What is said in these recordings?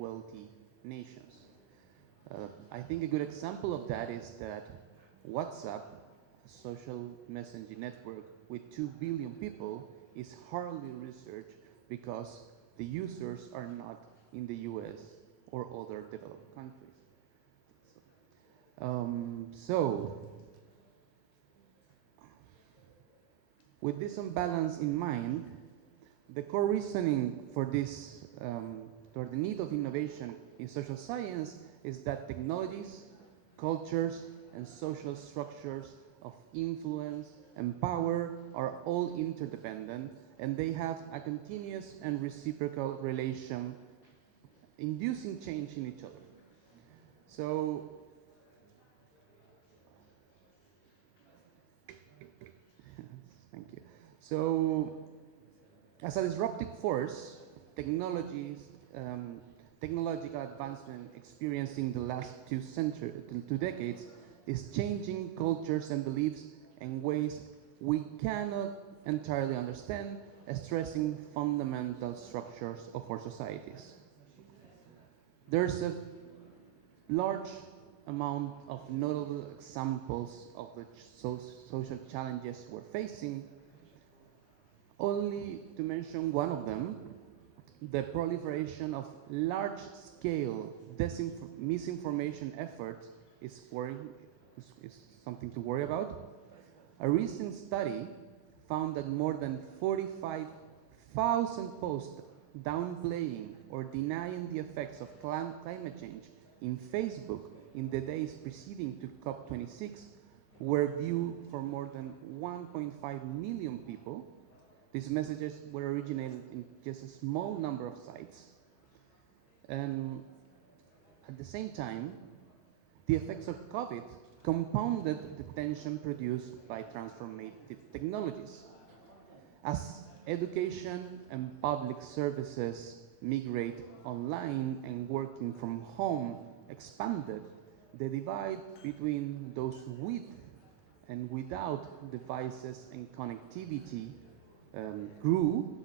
wealthy nations. I think a good example of that is that WhatsApp, a social messaging network with 2 billion people, is hardly researched because the users are not in the US or other developed countries. With this imbalance in mind, the core reasoning for this, for the need of innovation in social science is that technologies, cultures, and social structures of influence and power are all interdependent, and they have a continuous and reciprocal relation, inducing change in each other. So, thank you. So, as a disruptive force, technological advancement experiencing the last 2 decades is changing cultures and beliefs in ways we cannot entirely understand, stressing fundamental structures of our societies. There's a large amount of notable examples of the social challenges we're facing. Only to mention one of them, the proliferation of large-scale misinformation efforts is something to worry about. A recent study found that more than 45,000 posts downplaying or denying the effects of climate change in Facebook in the days preceding to COP26 were viewed for more than 1.5 million people. These messages were originated in just a small number of sites. And at the same time, the effects of COVID compounded the tension produced by transformative technologies. As education and public services migrate online and working from home expanded, the divide between those with and without devices and connectivity grew,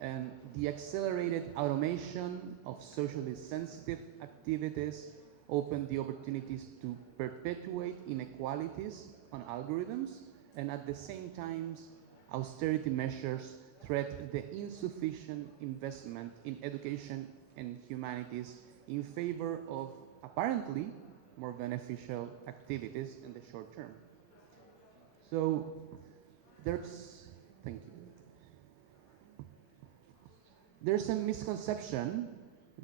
and the accelerated automation of socially sensitive activities opened the opportunities to perpetuate inequalities on algorithms, and at the same time, austerity measures threat the insufficient investment in education and humanities in favor of apparently more beneficial activities in the short term. So thank you. There's a misconception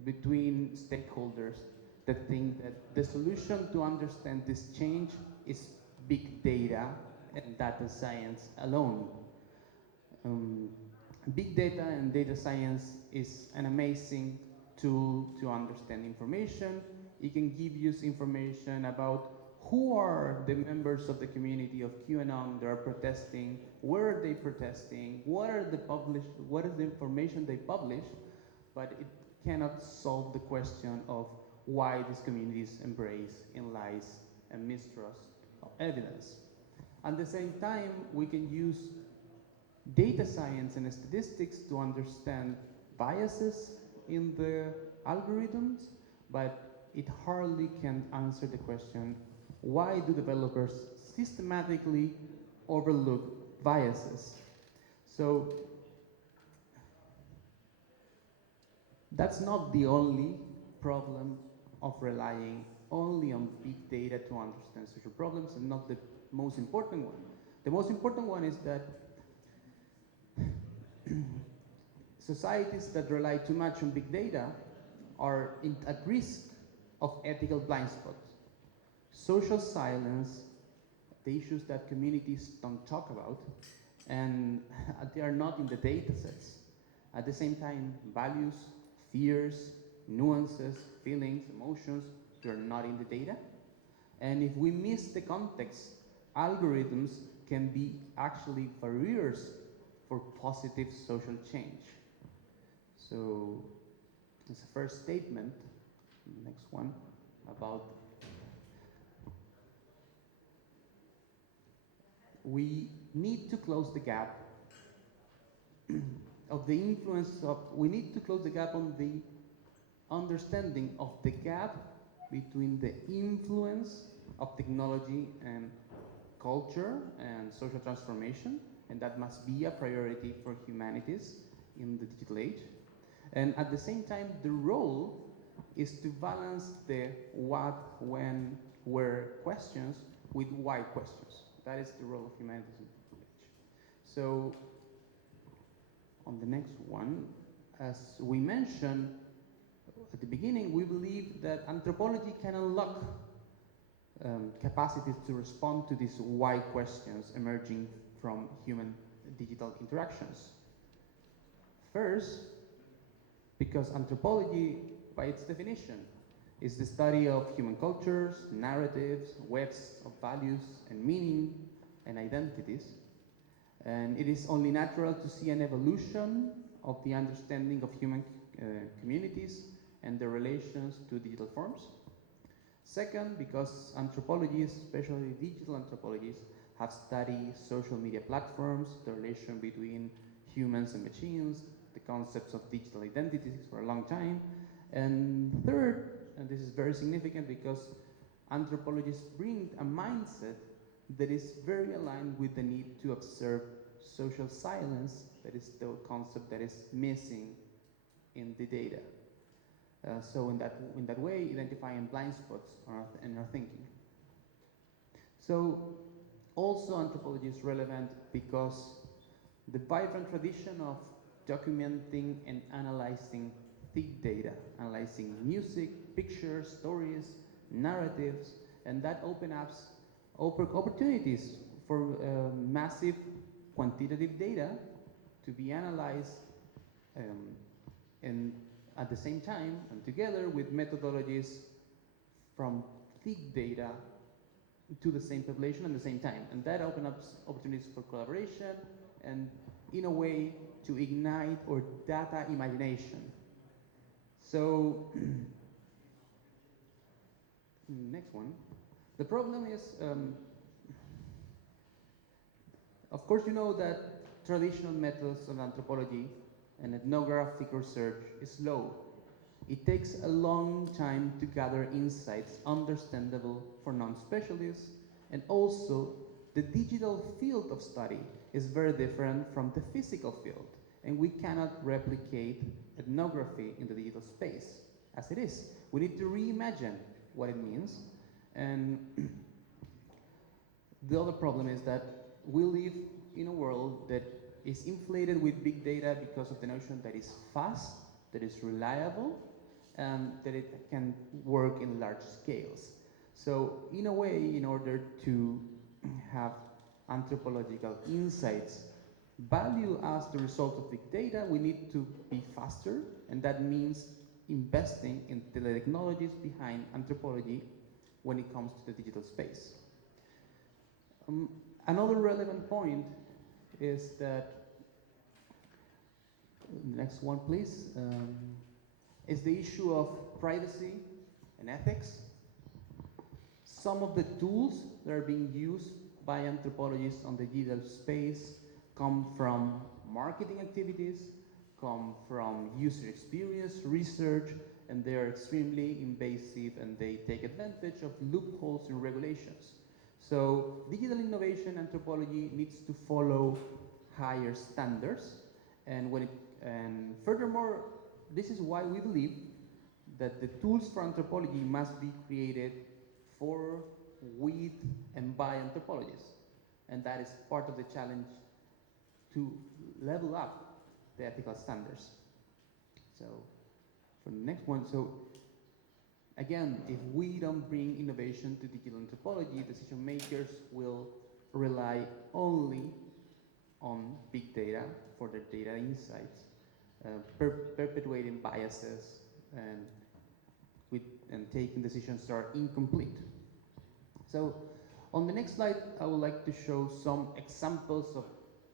between stakeholders that think that the solution to understand this change is big data and data science alone. Big data and data science is an amazing tool to understand information. It can give you information about who are the members of the community of QAnon that are protesting, where are they protesting, what is the information they publish, but it cannot solve the question of why these communities embrace in lies and mistrust of evidence. At the same time, we can use data science and statistics to understand biases in the algorithms, but it hardly can answer the question, why do developers systematically overlook biases? So that's not the only problem of relying only on big data to understand social problems, and not the most important one. The most important one is that societies that rely too much on big data are at risk of ethical blind spots. Social silence, the issues that communities don't talk about, and they are not in the data sets. At the same time, values, fears, nuances, feelings, emotions, they're not in the data. And if we miss the context, algorithms can be actually barriers for positive social change. So, as a first statement, next one, about we need to close the gap of the influence of, we need to close the gap on understanding of the gap between the influence of technology and culture and social transformation, and that must be a priority for humanities in the digital age. And at the same time, the role is to balance the what, when, where questions with why questions. That is the role of humanities in the digital age. So, on the next one, as we mentioned at the beginning, we believe that anthropology can unlock capacities to respond to these why questions emerging from human digital interactions. First, because anthropology, by its definition, is the study of human cultures, narratives, webs of values and meaning and identities. And it is only natural to see an evolution of the understanding of human communities and their relations to digital forms. Second, because anthropologists, especially digital anthropologists, have studied social media platforms, the relation between humans and machines, the concepts of digital identities for a long time. And third, and this is very significant because anthropologists bring a mindset that is very aligned with the need to observe social silence, that is the concept that is missing in the data. So in that way, identifying blind spots in our thinking. So also anthropology is relevant because the vibrant tradition of documenting and analyzing thick data, analyzing music, pictures, stories, narratives, and that opens up opportunities for massive quantitative data to be analyzed and at the same time and together with methodologies from thick data to the same population at the same time. And that opens up opportunities for collaboration and in a way to ignite our data imagination. So, next one. The problem is, of course you know that traditional methods of anthropology and ethnographic research is slow. It takes a long time to gather insights understandable for non-specialists, and also the digital field of study is very different from the physical field, and we cannot replicate ethnography in the digital space as it is. We need to reimagine what it means, and the other problem is that we live in a world that is inflated with big data because of the notion that it's fast, that it's reliable, and that it can work in large scales. So in a way, in order to have anthropological insights value as the result of big data, we need to be faster, and that means investing in the technologies behind anthropology when it comes to the digital space. Another relevant point is that, next one please, is the issue of privacy and ethics. Some of the tools that are being used by anthropologists on the digital space come from marketing activities, come from user experience research, and they are extremely invasive and they take advantage of loopholes in regulations. So digital innovation anthropology needs to follow higher standards, and furthermore, this is why we believe that the tools for anthropology must be created for, with, and by anthropologists. And that is part of the challenge to level up the ethical standards. So, for the next one, so again, if we don't bring innovation to digital anthropology, decision makers will rely only on big data for their data insights, perpetuating biases and taking decisions that are incomplete. So on the next slide, I would like to show some examples of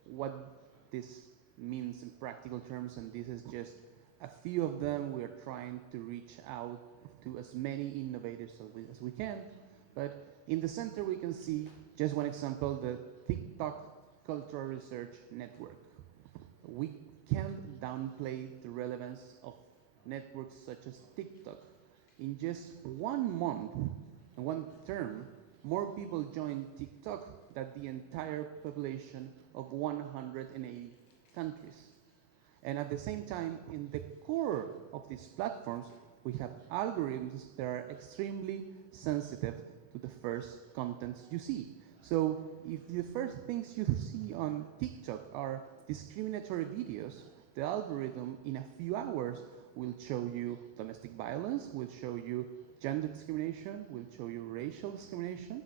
what this means in practical terms, and this is just a few of them. We are trying to reach out to as many innovators as we can, but in the center we can see just one example, the TikTok Cultural Research Network. We can't downplay the relevance of networks such as TikTok. In just 1 month, in one term, more people joined TikTok than the entire population of 180 countries. And at the same time, in the core of these platforms, we have algorithms that are extremely sensitive to the first contents you see. So if the first things you see on TikTok are discriminatory videos, the algorithm in a few hours will show you domestic violence, will show you gender discrimination, will show you racial discrimination.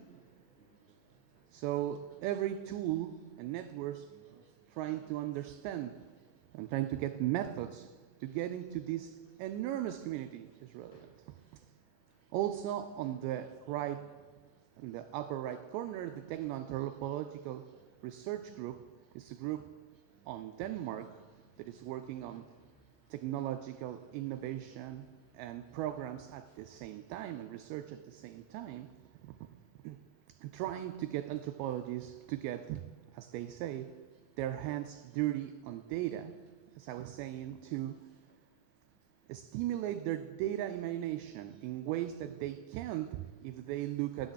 So every tool and networks trying to understand and trying to get methods to get into this enormous community is relevant. Also on the right, in the upper right corner, the Techno-Anthropological Research Group is a group on Denmark that is working on technological innovation and programs at the same time and research at the same time, trying to get anthropologists to get, as they say, their hands dirty on data, as I was saying, to stimulate their data imagination in ways that they can't if they look at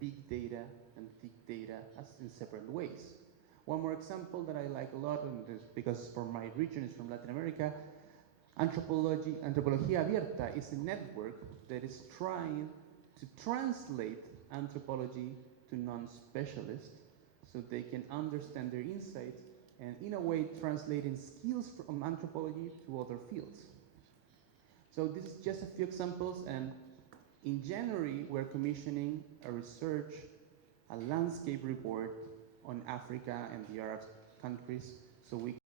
big data and big data as in separate ways. One more example that I like a lot, and this, because for my region is from Latin America, Antropología Abierta is a network that is trying to translate anthropology to non-specialists so they can understand their insights and in a way translating skills from anthropology to other fields. So this is just a few examples, and in January we're commissioning a research, a landscape report on Africa and the Arab countries, so we